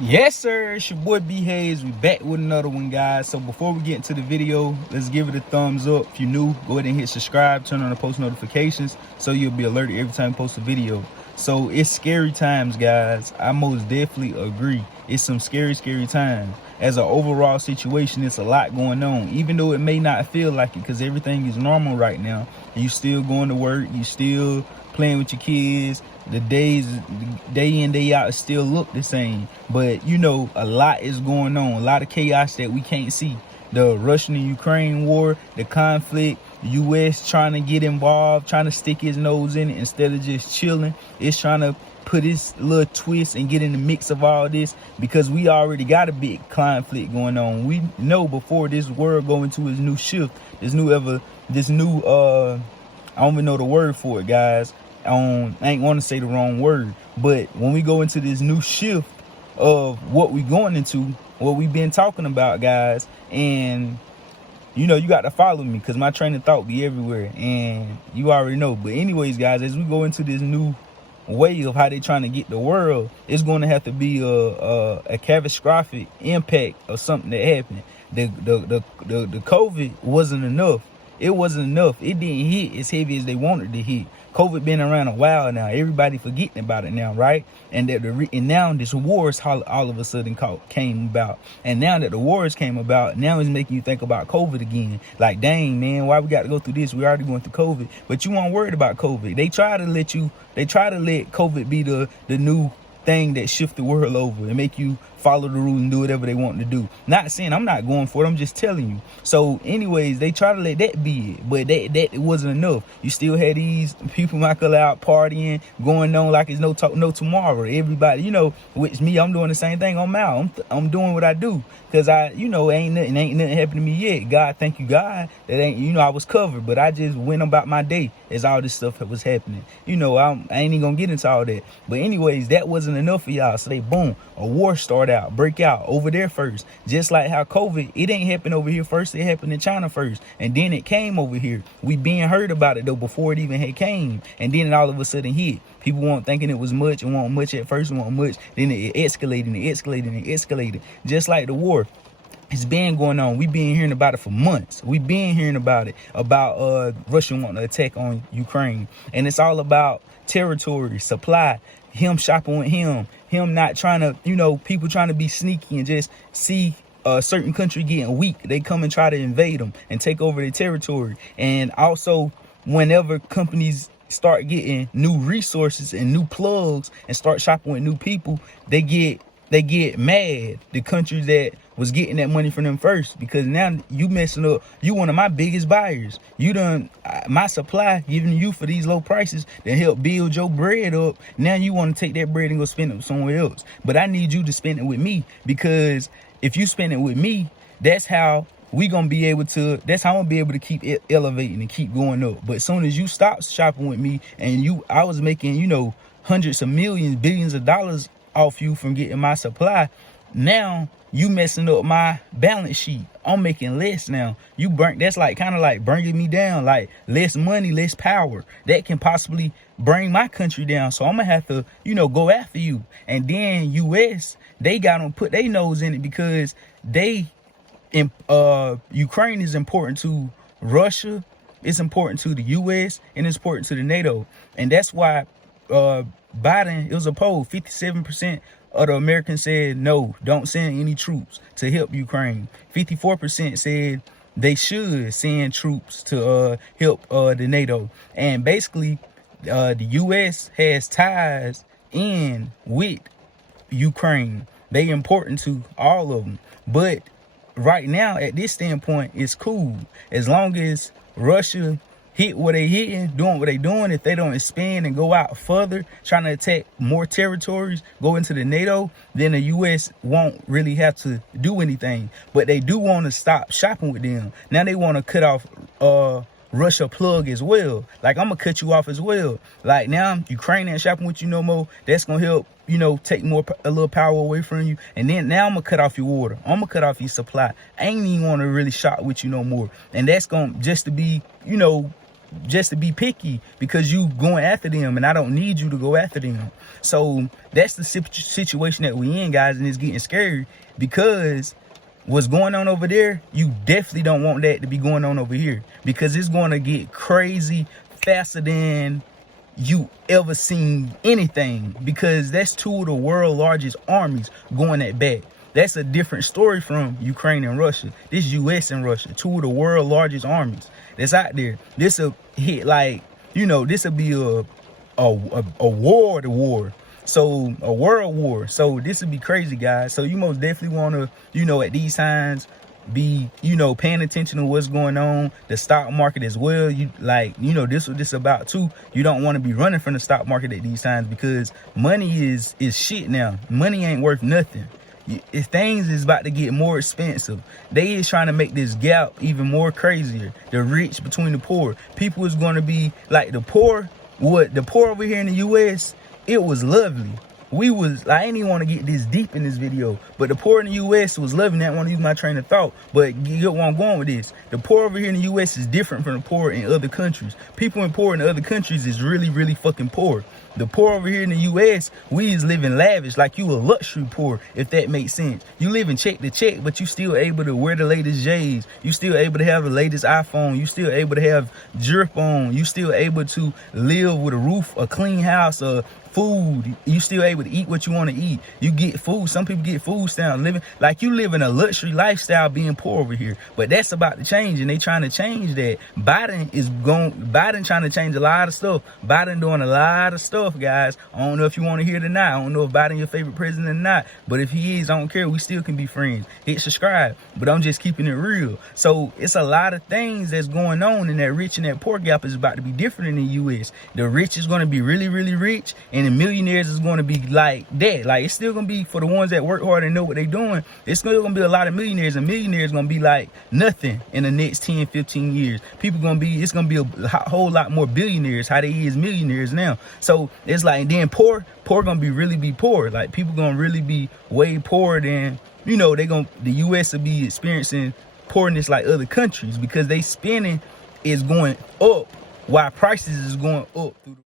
Yes, sir. It's your boy B Hayes. We back with another one, guys. So before we get into the video, let's give it a thumbs up. If you're new, go ahead and hit subscribe, turn on the post notifications so you'll be alerted every time we post a video. So it's scary times, guys. I most definitely agree. It's some scary times. As an overall situation, it's a lot going on, even though it may not feel like it because everything is normal right now. You still going to work, you still playing with your kids. The days, day in, day out, still look the same. But, you know, a lot is going on. A lot of chaos that we can't see. The Russian and Ukraine war, the conflict, the U.S. trying to get involved, trying to stick his nose in it instead of just chilling. It's trying to put his little twist and get in the mix of all this because we already got a big conflict going on. We know before this world go into its new shift, I don't even know the word for it, guys. I ain't want to say the wrong word, but when we go into this new shift of what we going into, what we've been talking about, guys, and you know, you got to follow me because my train of thought be everywhere, and you already know. But anyways, guys, as we go into this new way of how they trying to get the world, it's going to have to be a catastrophic impact of something that happened. The COVID wasn't enough. It wasn't enough. It didn't hit as heavy as they wanted to hit. COVID been around a while now. Everybody forgetting about it now, right? And now this wars all of a sudden came about. And now that the wars came about, now it's making you think about COVID again. Like, dang, man, why we got to go through this? We already going through COVID. But you weren't worried about COVID. They try to let COVID be the new thing that shift the world over and make you follow the rules and do whatever they want to do. Not saying I'm not going for it, I'm just telling you. So anyways, they try to let that be it, but that wasn't enough. You still had these people Michael out partying, going on like it's no tomorrow. Everybody, you know, which me, I'm doing the same thing. I'm out. I'm doing what I do because ain't nothing happened to me yet. God, thank you, God. That ain't, I was covered, but I just went about my day as all this stuff that was happening. I ain't even gonna get into all that. But anyways, that wasn't enough for y'all. So they boom, a war started break out over there first. Just like how COVID, it ain't happened over here first, it happened in China first, and then it came over here. We been heard about it though before it even had came, and then it all of a sudden hit. People weren't thinking it was much, and weren't much at first, weren't much, then it escalated, just like the war. It's been going on. We've been hearing about it for months. We've been hearing about it, about Russia wanting to attack on Ukraine, and it's all about territory, supply, him shopping with him not trying to, people trying to be sneaky and just see a certain country getting weak. They come and try to invade them and take over their territory. And also, whenever companies start getting new resources and new plugs and start shopping with new people, they get mad. The countries that was getting that money from them first, because now you messing up. You one of my biggest buyers. You done my supply giving you for these low prices that help build your bread up. Now you want to take that bread and go spend it somewhere else. But I need you to spend it with me, because if you spend it with me, that's how I'm gonna be able to keep elevating and keep going up. But as soon as you stop shopping with me, and I was making, hundreds of millions, billions of dollars off you from getting my supply, now you messing up my balance sheet. I'm making less now. That's like kind of like bringing me down, like less money, less power. That can possibly bring my country down. So I'm gonna have to, go after you. And then US, they got to put their nose in it, because Ukraine is important to Russia, it's important to the US, and it's important to the NATO. And that's why Biden, it was a poll, 57% of the Americans said no, don't send any troops to help Ukraine. 54% said they should send troops to help the NATO. And basically, the US has ties in with Ukraine. They important to all of them. But right now, at this standpoint, it's cool. As long as Russia hit what they hitting, doing what they doing, if they don't expand and go out further, trying to attack more territories, go into the NATO, then the US won't really have to do anything. But they do want to stop shopping with them. Now they want to cut off Russia plug as well. Like, I'm gonna cut you off as well. Like, now Ukraine ain't shopping with you no more. That's gonna help, take a little power away from you. And then now I'm gonna cut off your water. I'm gonna cut off your supply. I ain't even want to really shop with you no more. And that's gonna just to be, to be picky because you going after them, and I don't need you to go after them. So that's the situation that we in, guys, and it's getting scary because what's going on over there, you definitely don't want that to be going on over here, because it's going to get crazy faster than you ever seen anything, because that's two of the world's largest armies going at back. That's a different story from Ukraine and Russia. This US and Russia, two of the world's largest armies that's out there. This will hit, like, you know, this will be a war to war. So a world war. So this would be crazy, guys. So you most definitely want to, you know, at these times be, you know, paying attention to what's going on, the stock market as well. You, like, you know, this what this about too. You don't want to be running from the stock market at these times, because money is shit now. Money ain't worth nothing. If things is about to get more expensive, they is trying to make this gap even more crazier. The rich between the poor. People is going to be like the poor. What the poor over here in the US, it was lovely. We was, I ain't even want to get this deep in this video, but the poor in the US was loving that. I want to use my train of thought, but get where I'm going with this. The poor over here in the US is different from the poor in other countries. People in poor in other countries is really, really fucking poor. The poor over here in the US, we is living lavish, like you a luxury poor, if that makes sense. You living check to check, but you still able to wear the latest J's. You still able to have the latest iPhone. You still able to have drip on. You still able to live with a roof, a clean house, food. You still able to eat what you want to eat. You get food. Some people get food stamps. Living like you living a luxury lifestyle being poor over here. But that's about to change, and they trying to change that. Biden trying to change a lot of stuff. Biden doing a lot of stuff, guys. I don't know if you want to hear it or not. I don't know if Biden your favorite president or not. But if he is, I don't care. We still can be friends. Hit subscribe. But I'm just keeping it real. So it's a lot of things that's going on, and that rich and that poor gap is about to be different in the US. The rich is going to be really, really rich, and the millionaires is going to be like that. Like, it's still going to be for the ones that work hard and know what they're doing. It's still going to be a lot of millionaires, and millionaires going to be like nothing in the next 10, 15 years. People going to be, it's going to be a whole lot more billionaires, how they is millionaires now. So it's like, then poor going to be really be poor. Like, people going to really be way poorer than, you know, the US will be experiencing poorness like other countries, because they spending is going up while prices is going up through the